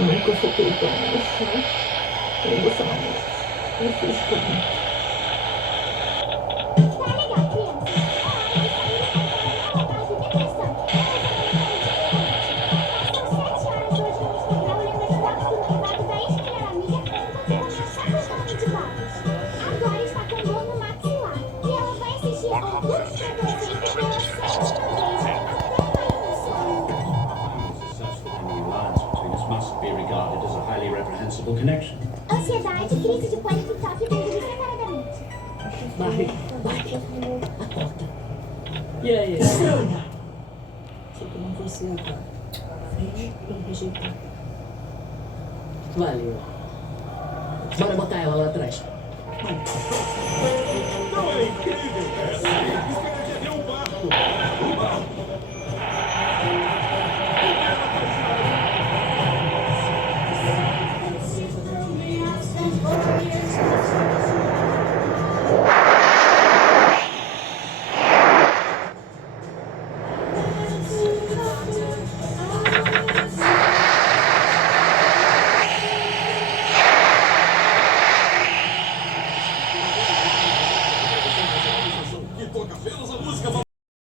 nunca fiquei tão emocionalmente. Eu fiz tudo. Tá legal, crianças. É hora de sair e cantar uma rodada de depressão. Passou 7 horas hoje no Instagram olhando as fotos do noivado da ex-melhor amiga enquanto comia chapelão de babas. Agora está com dor no maxilar e ela vai assistir ao clube de adolescente pela 7ª vez até cair no sono. Such that any alliance between us must be regarded as a highly reprehensible connection. Ansiedade, crise de pânico e toque vivem separadamente. Barry, acorda. E aí? Estranha. Sei que não você agora. Fez pra me rejeitar. Valeu. Bora botar ela lá atrás. Não é incrível essa?